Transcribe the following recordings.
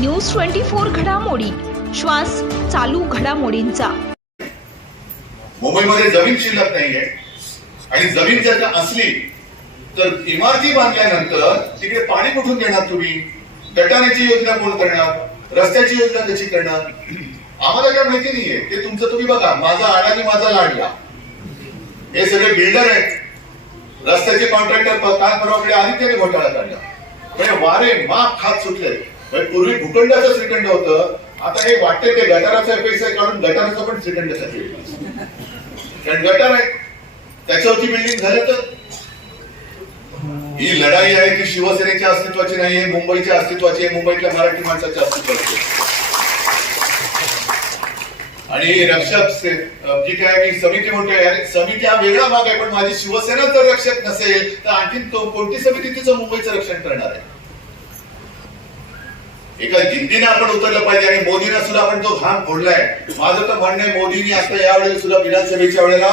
News twenty four घडामोडी. श्वास चालू घडामोडींचा. मुंबईमध्ये जमीन शिल्लक नाहीये. आणि जमीन जर का असली तर इमारती बांधल्यानंतर तिकडे पाणी कुठून देणार तुम्ही? गटाराची योजना कोण करणार? रस्त्याची योजना कशी करणार? आम्हाला काय माहिती नाहीये. ते तुमचं तुम्ही बघा. माझा आणि माझा लाडला. हे सगळे बिल्डर आहेत. रस्त्याचे कॉन्ट्रॅक्टर काल परवाकडे आदित्याने घोटाळा काढला. म्हणजे वारे माप खात सुटले म्हणजे पूर्वी भूखंडाचं श्रीखंड होतं. आता हे वाटते ते गटाराचा एफेक्ट आहे कारण गटाराचं पण श्रीखंड कारण गटार आहे. त्याच्यावरती बिल्डिंग झालं तर. ही लढाई आहे की शिवसेनेच्या अस्तित्वाची नाही आहे मुंबईच्या अस्तित्वाची आहे मुंबईतल्या मराठी माणसाच्या अस्तित्वाची आणि रक्षक से- जी काय मी समिती म्हणतोय समिती हा वेगळा भाग आहे पण माझी शिवसेना जर रक्षक नसेल तर आणखी कोणती समिती तिचं मुंबईचं रक्षण करणार आहे? एका जिद्दीने आपण उतरलं पाहिजे आणि मोदींना सुद्धा आपण तो घाम फोडलाय. माझं तर म्हणणं आहे मोदींनी आता यावेळेला सुद्धा विधानसभेच्या वेळेला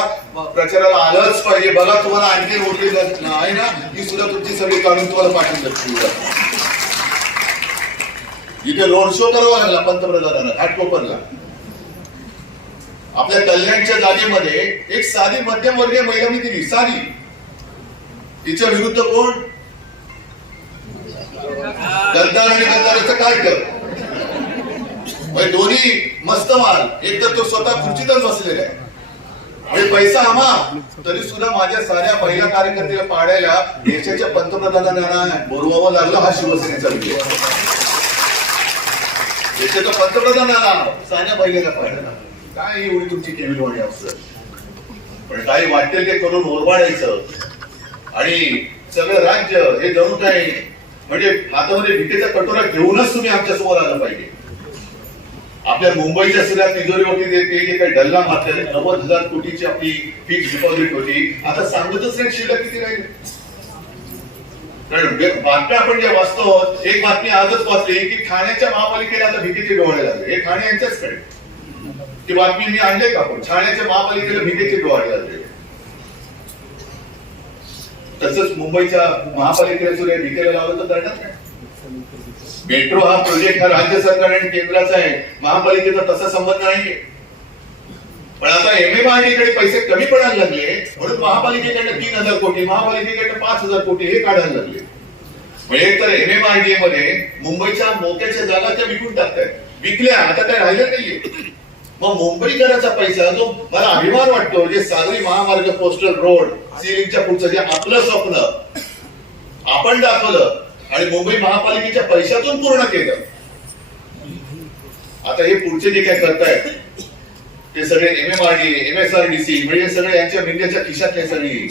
प्रचाराला आलंच पाहिजे. बघा तुम्हाला आणखी उरली आहे ना ही सुद्धा तुमची सगळी काढून तुम्हाला पाठवून देतो. इथे रोड शो करावा लागला पंतप्रधानांना घाटकोपरला आपल्या कल्याणच्या जागेमध्ये एक साधी मध्यमवर्गीय महिला मी दिली साधी. तिच्या विरुद्ध कोण? गद्दार आणि गद्दाराचं काय कर? दोन्ही मस्त माल. एक तर तो स्वतः खुर्चीतच बसलेला आहे. आणि पैसा आम्हा तरी सुद्धा माझ्या साऱ्या महिला कार्यकर्त्याला पाडायला देशाच्या पंतप्रधानांना बोलवावं लागलं हा शिवसेनेचा विजय. देशाच्या पंतप्रधानांना साऱ्या महिलेला पाडायला. काय एवढी तुमची केविलवाणी असं पण काही वाटेल ते करून ओरबाडायचं. आणि सगळं राज्य हे जणू काय म्हणजे हातामध्ये भीतीचा कटोरा घेऊनच तुम्ही आमच्यासमोर आलं पाहिजे. आपल्या मुंबईच्या सुद्धा तिजोरीवरती जे ते जे काही डल्ला मारले नव्वद हजार कोटीची आपली फिक्स डिपॉझिट होती. आता सांगतच नाही शिल्लक किती राहील? कारण बातम्या आपण जे वाचतो एक बातमी आजच वाचली की ठाण्याच्या महापालिकेला आता भीतीचे डोळे लागले हे ठाणे यांच्याचकडे ती बातमी मी आणले का आपण? ठाण्याच्या महापालिकेला भीतीचे डोळे लागले तसंच मुंबईच्या महापालिकेला सुद्धा डिटेल लावलं तर करणार मेट्रो हा प्रोजेक्ट हा राज्य सरकार आणि केंद्राचा आहे. महापालिकेचा तसा संबंध नाहीये. पण आता एम एम आयकडे पैसे कमी पडायला लागले म्हणून महापालिकेकडे तीन हजार कोटी महापालिकेकडे पाच हजार कोटी हे काढायला लागले. म्हणजे तर एम एममध्ये मुंबईच्या मोक्याच्या जागा त्या विकून टाकतायत. विकल्या आता काय राहिलं नाहीये. मग मुंबईकरांचा पैसा जो मला अभिमान वाटतो जे सागरी महामार्ग पोस्टल रोड सिलिंगच्या पुढचं जे आपलं स्वप्न आपण दाखवलं आणि मुंबई महापालिकेच्या पैशातून पूर्ण केलं. आता हे पुढचे जे काय करतायत ते सगळे M M R D M S R D C म्हणजे सगळे यांच्या मिंद्याच्या खिशातले सगळी.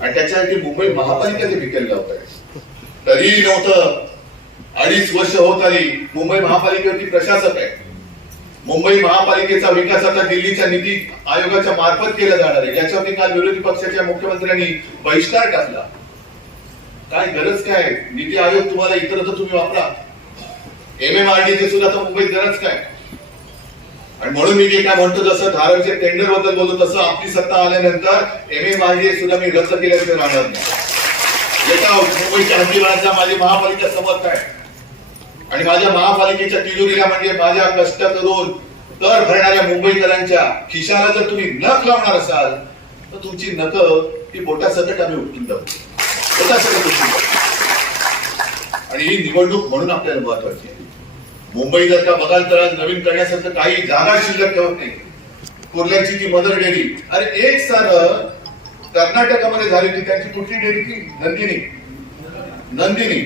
आणि त्याच्यासाठी मुंबई महापालिका ते विकेल लावताय तरीही नव्हतं. अडीच वर्ष होत आली. मुंबई महापालिकेवरती प्रशासक आहे. मुंबई महापालिकेचा विकास आता दिल्लीच्या निधी आयोगाच्या मार्फत केला जाणार आहे. याच्यावरती काल विरोधी पक्षाच्या मुख्यमंत्र्यांनी बहिष्कार टाकला. काय गरज काय? आहे? नीती आयोग तुम्हाला इतर तुम्ही वापरा. एम एम आर सुद्धा तर मुंबईत गरज काय? आणि म्हणून मी जे काय म्हणतो जसं धारावीच्या टेंडरबद्दल बोलतो तसं आपली सत्ता आल्यानंतर एम एम आर डी सुद्धा मी रद्द केल्याशिवाय राहणार नाही. हो, मुंबईच्या हद्दीवारांचा माझी महापालिका समर्थ आहे. आणि माझ्या महापालिकेच्या तिजोरीला म्हणजे माझ्या कष्ट करून कर भरणाऱ्या मुंबईकरांच्या खिशाला जर तुम्ही नख लावणार असाल तर तुमची नख ही बोटासकट आम्ही उपटून जाऊ. बोटासकट उपटून आणि ही निवडणूक म्हणून आपल्याला महत्वाची आहे. मुंबई जर का बघाल तर आज नवीन करण्यासारखं काही जागा शिल्लक ठेवत नाही. कुर्ल्याची ती मदर डेअरी अरे एक सार कर्नाटकामध्ये झाली ती त्यांची कुठली डेअरी ती? नंदिनी. नंदिनी.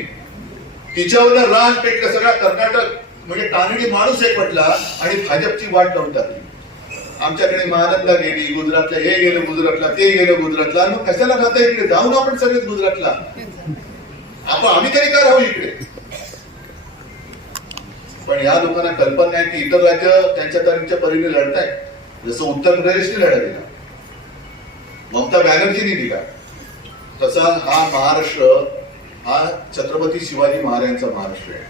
तिच्यावर रान पेटलं सगळा कर्नाटक म्हणजे तानडी माणूस एक म्हटला आणि भाजपची वाट लावून टाकली. आमच्याकडे महानंदा गेली गुजरातला हे गेलं गुजरातला ते गेलं गुजरातला. मग कशाला जाता इकडे? जाऊन आपण सगळेच गुजरातला. आपण आम्ही तरी का राहू इकडे? पण या लोकांना कल्पना आहे की इतर राज्य त्यांच्या त्यांच्या परीने लढताय. जसं उत्तर प्रदेशने लढा दिला. ममता बॅनर्जीने दिला. तसा हा महाराष्ट्र हा छत्रपती शिवाजी महाराजांचा महाराष्ट्र आहे.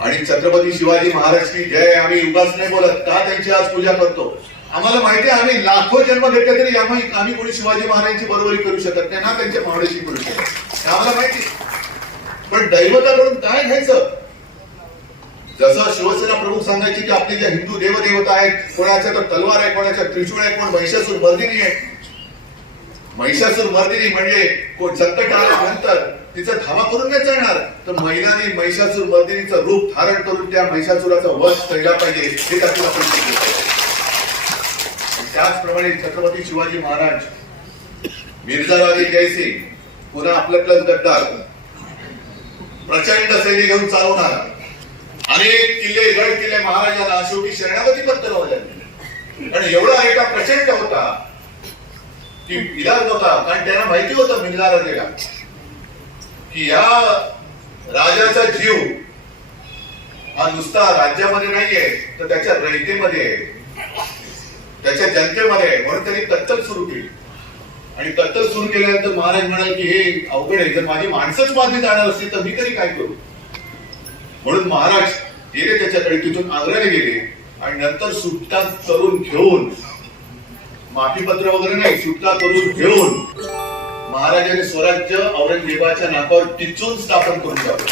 आणि छत्रपती शिवाजी महाराज की जय आम्ही उगाच नाही बोलत. का त्यांची आज पूजा करतो? आम्हाला माहिती आहे आम्ही लाखो जन्म घेतले तरी आम्ही आम्ही कोणी शिवाजी महाराजांची बरोबरी करू शकत नाही ना त्यांच्या मावळीशी करू शकत आम्हाला माहिती पण दैवताकडून काय घ्यायचं? जसं शिवसेना प्रमुख सांगायची की आपले ज्या हिंदू देवदेवता आहेत कोणाच्या तर तलवार आहे कोणाच्या त्रिशूळ आहे कोण महिषासूर बर्दिनी आहे महिषासूर मर्दिनी म्हणजे कोण संकट आल्यानंतर तिचा धावा करून नाही चालणार. तर महिलांनी महिषासूर मर्दिनीचं रूप धारण करून त्या महिषासुराचा वध केला पाहिजे हे त्यातून आपण त्याचप्रमाणे छत्रपती शिवाजी महाराज मिर्झाराजे जयसिंग पुन्हा आपलं प्लस गद्दार प्रचंड सैनी घेऊन चालवणार. अनेक किल्ले गड किल्ले महाराजांना शेवटी शरणागती पत्करावं लागली आणि एवढा एका प्रचंड होता की इलाज नव्हता कारण त्यांना माहिती होतं मिंगला राजेला की या राजाचा जीव हा नुसता राज्यामध्ये नाहीये तर त्याच्या रयतेमध्ये आहे. त्याच्या जनतेमध्ये आहे. म्हणून त्यांनी कत्तल सुरू केली. आणि कत्तल सुरू केल्यानंतर महाराज म्हणाले की हे अवघड आहे. जर माझी माणसंच मारली जाणार असतील तर मी तरी काय करू? म्हणून महाराज गेले त्याच्याकडे तिथून आग्र्याला गेले. आणि नंतर सुट्टा करून घेऊन माफीपत्र वगैरे नाही सुटका करून घेऊन महाराजांनी स्वराज्य औरंगजेबाच्या नाकावर टिचून स्थापन करून टाकलं.